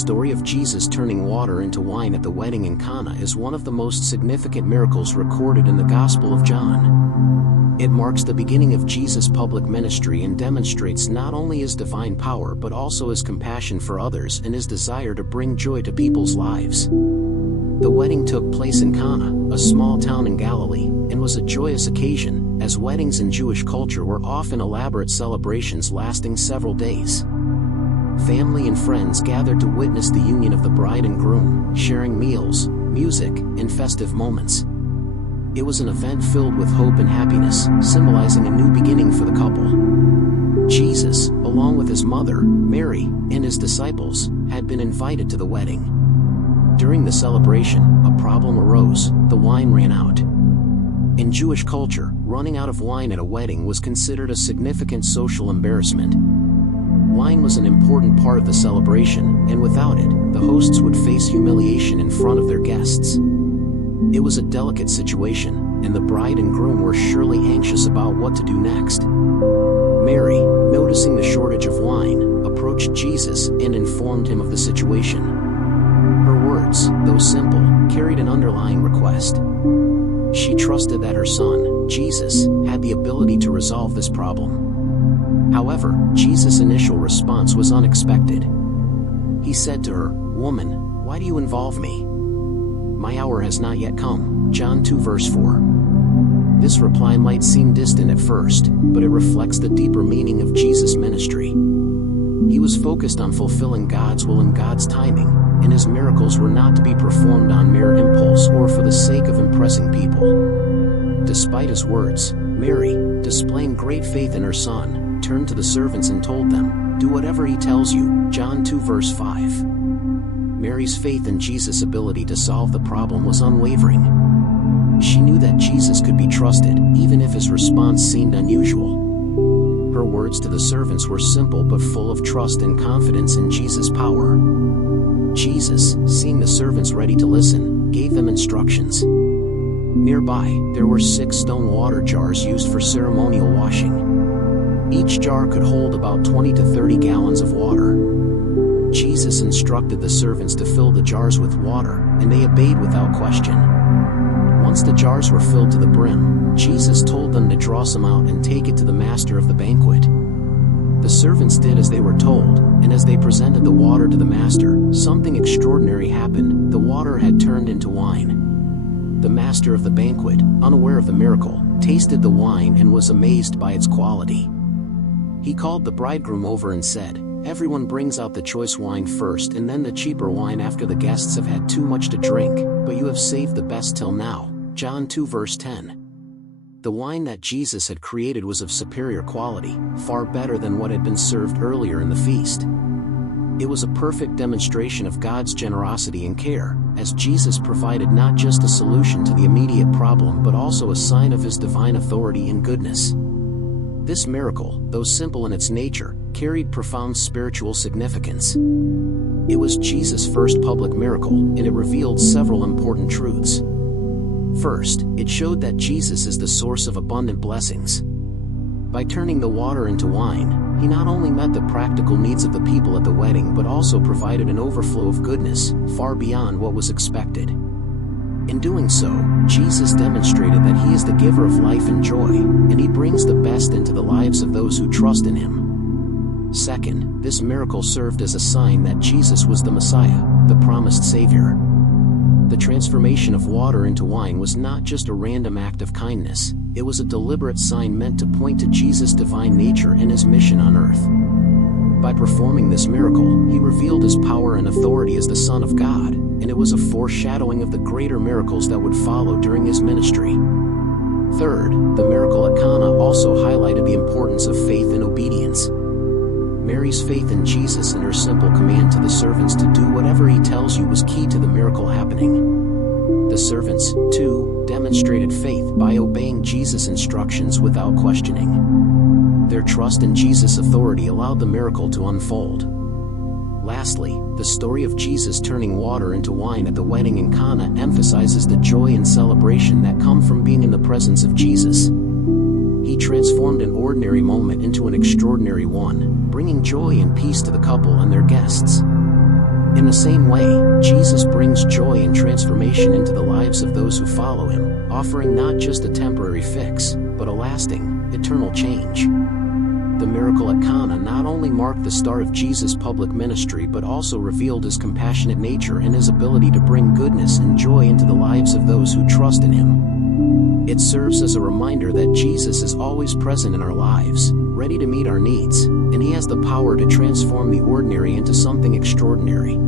story of Jesus turning water into wine at the wedding in Cana is one of the most significant miracles recorded in the Gospel of John. It marks the beginning of Jesus' public ministry and demonstrates not only his divine power but also his compassion for others and his desire to bring joy to people's lives. The wedding took place in Cana, a small town in Galilee, and was a joyous occasion, as weddings in Jewish culture were often elaborate celebrations lasting several days. Family and friends gathered to witness the union of the bride and groom, sharing meals, music, and festive moments. It was an event filled with hope and happiness, symbolizing a new beginning for the couple. Jesus, along with his mother, Mary, and his disciples, had been invited to the wedding. During the celebration, a problem arose: the wine ran out. In Jewish culture, running out of wine at a wedding was considered a significant social embarrassment. Wine was an important part of the celebration, and without it, the hosts would face humiliation in front of their guests. It was a delicate situation, and the bride and groom were surely anxious about what to do next. Mary, noticing the shortage of wine, approached Jesus and informed him of the situation. Her words, though simple, carried an underlying request. She trusted that her son, Jesus, had the ability to resolve this problem. However, Jesus' initial response was unexpected. He said to her, "Woman, why do you involve me? My hour has not yet come." John 2 verse 4. This reply might seem distant at first, but it reflects the deeper meaning of Jesus' ministry. He was focused on fulfilling God's will and God's timing, and his miracles were not to be performed on mere impulse or for the sake of impressing people. Despite his words, Mary, displaying great faith in her son, turned to the servants and told them, "Do whatever he tells you." John 2 verse 5. Mary's faith in Jesus' ability to solve the problem was unwavering. She knew that Jesus could be trusted, even if his response seemed unusual. Her words to the servants were simple but full of trust and confidence in Jesus' power. Jesus, seeing the servants ready to listen, gave them instructions. Nearby, there were 6 stone water jars used for ceremonial washing. Each jar could hold about 20 to 30 gallons of water. Jesus instructed the servants to fill the jars with water, and they obeyed without question. Once the jars were filled to the brim, Jesus told them to draw some out and take it to the master of the banquet. The servants did as they were told, and as they presented the water to the master, something extraordinary happened. The water had turned into wine. The master of the banquet, unaware of the miracle, tasted the wine and was amazed by its quality. He called the bridegroom over and said, "Everyone brings out the choice wine first and then the cheaper wine after the guests have had too much to drink, but you have saved the best till now." John 2 verse 10. The wine that Jesus had created was of superior quality, far better than what had been served earlier in the feast. It was a perfect demonstration of God's generosity and care, as Jesus provided not just a solution to the immediate problem but also a sign of his divine authority and goodness. This miracle, though simple in its nature, carried profound spiritual significance. It was Jesus' first public miracle, and it revealed several important truths. First, it showed that Jesus is the source of abundant blessings. By turning the water into wine, he not only met the practical needs of the people at the wedding but also provided an overflow of goodness, far beyond what was expected. In doing so, Jesus demonstrated that he is the giver of life and joy, and he brings the best into the lives of those who trust in him. Second, this miracle served as a sign that Jesus was the Messiah, the promised Savior. The transformation of water into wine was not just a random act of kindness, it was a deliberate sign meant to point to Jesus' divine nature and his mission on earth. By performing this miracle, he revealed his power and authority as the Son of God, and it was a foreshadowing of the greater miracles that would follow during his ministry. Third, the miracle at Cana also highlighted the importance of faith and obedience. Mary's faith in Jesus and her simple command to the servants to do whatever he tells you was key to the miracle happening. The servants, too, demonstrated faith by obeying Jesus' instructions without questioning. Their trust in Jesus' authority allowed the miracle to unfold. Lastly, the story of Jesus turning water into wine at the wedding in Cana emphasizes the joy and celebration that come from being in the presence of Jesus. He transformed an ordinary moment into an extraordinary one, bringing joy and peace to the couple and their guests. In the same way, Jesus brings joy and transformation into the lives of those who follow him, offering not just a temporary fix, but a lasting, eternal change. The miracle at Cana not only marked the start of Jesus' public ministry but also revealed his compassionate nature and his ability to bring goodness and joy into the lives of those who trust in him. It serves as a reminder that Jesus is always present in our lives, ready to meet our needs, and he has the power to transform the ordinary into something extraordinary.